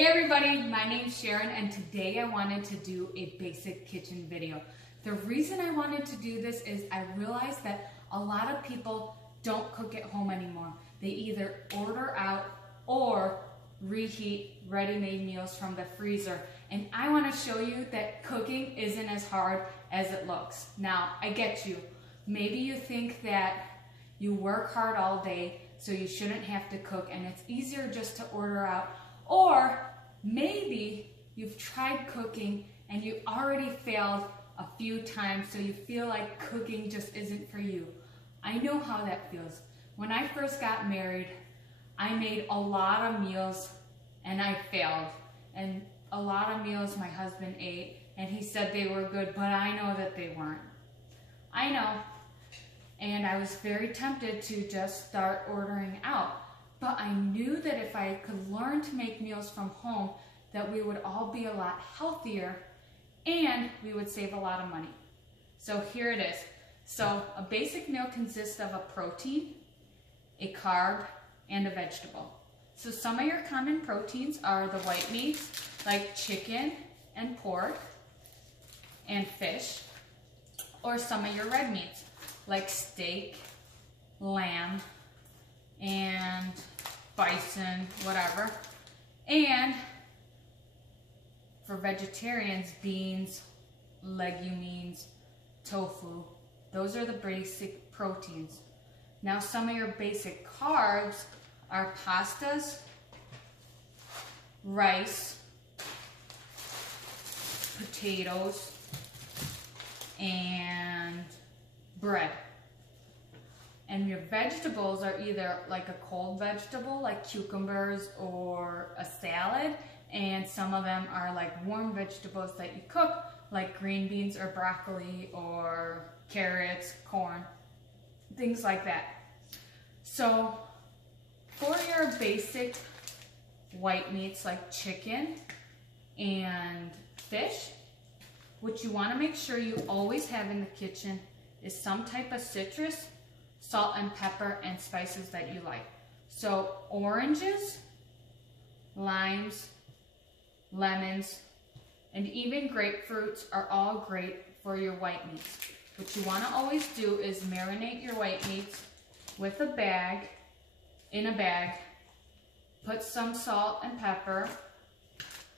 Hey everybody, my name's Sharon and today I wanted to do a basic kitchen video. The reason I wanted to do this is I realized that a lot of people don't cook at home anymore. They either order out or reheat ready-made meals from the freezer. And I want to show you that cooking isn't as hard as it looks. Now, I get you. Maybe you think that you work hard all day, so you shouldn't have to cook and it's easier just to order out. Or maybe you've tried cooking and you already failed a few times, so you feel like cooking just isn't for you. I know how that feels. When I first got married, I made a lot of meals and I failed. And a lot of meals my husband ate and he said they were good, but I know that they weren't. I know. And I was very tempted to just start ordering out. But I knew that if I could learn to make meals from home, that we would all be a lot healthier and we would save a lot of money. So here it is. So a basic meal consists of a protein, a carb, and a vegetable. So some of your common proteins are the white meats, like chicken and pork and fish, or some of your red meats, like steak, lamb, and bison, whatever. And for vegetarians, beans, legumes, tofu. Those are the basic proteins. Now some of your basic carbs are pastas, rice, potatoes, and bread. And your vegetables are either like a cold vegetable, like cucumbers or a salad, and some of them are like warm vegetables that you cook, like green beans or broccoli or carrots, corn, things like that. So for your basic white meats like chicken and fish, what you want to make sure you always have in the kitchen is some type of citrus, salt and pepper, and spices that you like. So oranges, limes, lemons, and even grapefruits are all great for your white meats. What you want to always do is marinate your white meats with in a bag, put some salt and pepper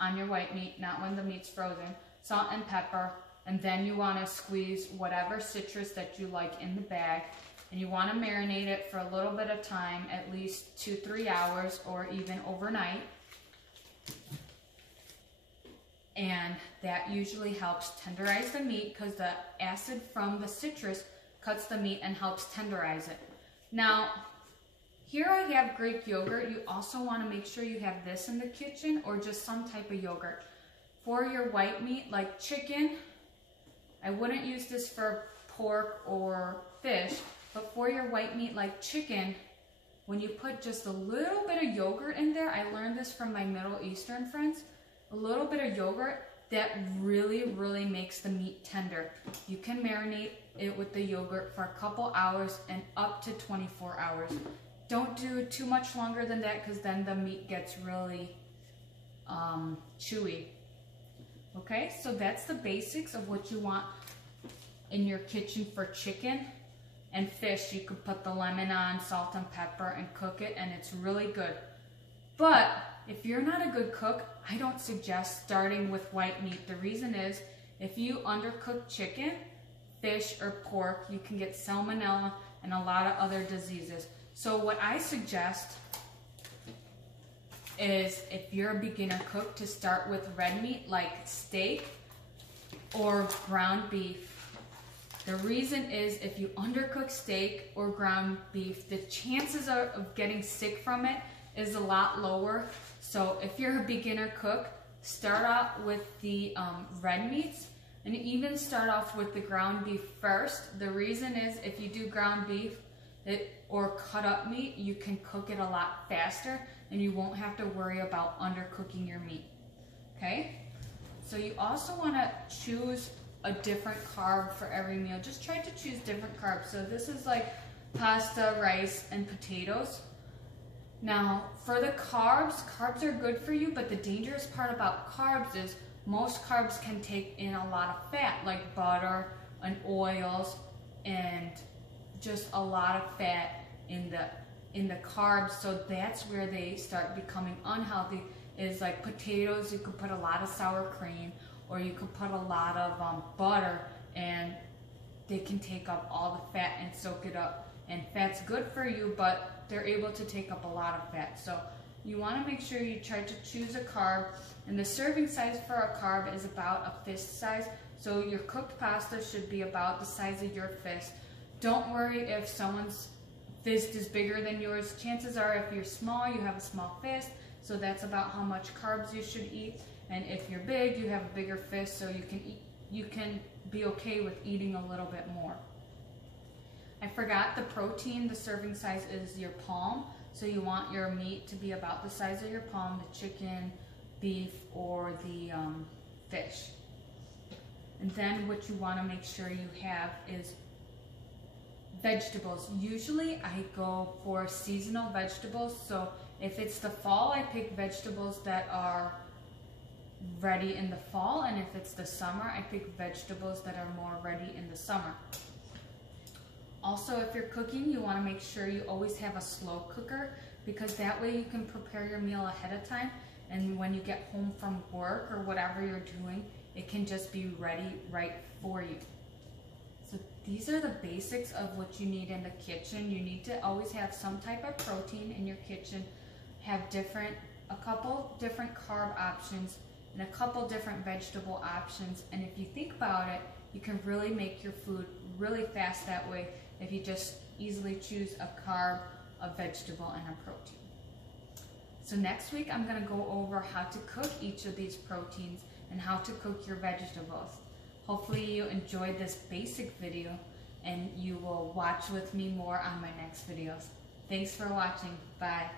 on your white meat, not when the meat's frozen, salt and pepper, and then you want to squeeze whatever citrus that you like in the bag. And you want to marinate it for a little bit of time, at least 2-3 hours or even overnight. And that usually helps tenderize the meat because the acid from the citrus cuts the meat and helps tenderize it. Now, here I have Greek yogurt. You also want to make sure you have this in the kitchen or just some type of yogurt. For your white meat, like chicken, I wouldn't use this for pork or fish. But for your white meat like chicken, when you put just a little bit of yogurt in there, I learned this from my Middle Eastern friends, a little bit of yogurt, that really, really makes the meat tender. You can marinate it with the yogurt for a couple hours and up to 24 hours. Don't do it too much longer than that because then the meat gets really chewy. Okay, so that's the basics of what you want in your kitchen for chicken. And fish, you could put the lemon on, salt and pepper, and cook it, and it's really good. But if you're not a good cook, I don't suggest starting with white meat. The reason is, if you undercook chicken, fish, or pork, you can get salmonella and a lot of other diseases. So what I suggest is, if you're a beginner cook, to start with red meat like steak or ground beef. The reason is, if you undercook steak or ground beef, the chances of getting sick from it is a lot lower. So if you're a beginner cook, start out with the red meats, and even start off with the ground beef first. The reason is, if you do ground beef or cut up meat, you can cook it a lot faster and you won't have to worry about undercooking your meat. Okay? So you also want to choose a different carb for every meal. Just try to choose different carbs. So this is like pasta, rice, and potatoes. Now, for the carbs, carbs are good for you, but the dangerous part about carbs is most carbs can take in a lot of fat, like butter and oils, and just a lot of fat in the carbs. So that's where they start becoming unhealthy. Is like potatoes, you could put a lot of sour cream, or you could put a lot of butter, and they can take up all the fat and soak it up. And fat's good for you, but they're able to take up a lot of fat. So you want to make sure you try to choose a carb, and the serving size for a carb is about a fist size. So your cooked pasta should be about the size of your fist. Don't worry if someone's fist is bigger than yours. Chances are if you're small, you have a small fist, so that's about how much carbs you should eat. And if you're big, you have a bigger fist, so you can be okay with eating a little bit more. I forgot the protein. The serving size is your palm, so you want your meat to be about the size of your palm, the chicken, beef, or the fish. And then what you want to make sure you have is vegetables. Usually I go for seasonal vegetables, so if it's the fall, I pick vegetables that are ready in the fall, and if it's the summer, I pick vegetables that are more ready in the summer. Also, if you're cooking, you want to make sure you always have a slow cooker, because that way you can prepare your meal ahead of time, and when you get home from work or whatever you're doing, it can just be ready right for you. So these are the basics of what you need in the kitchen. You need to always have some type of protein in your kitchen, have a couple different carb options, and a couple different vegetable options. And if you think about it, you can really make your food really fast that way if you just easily choose a carb, a vegetable, and a protein. So next week I'm going to go over how to cook each of these proteins and how to cook your vegetables. Hopefully you enjoyed this basic video, and you will watch with me more on my next videos. Thanks for watching. Bye.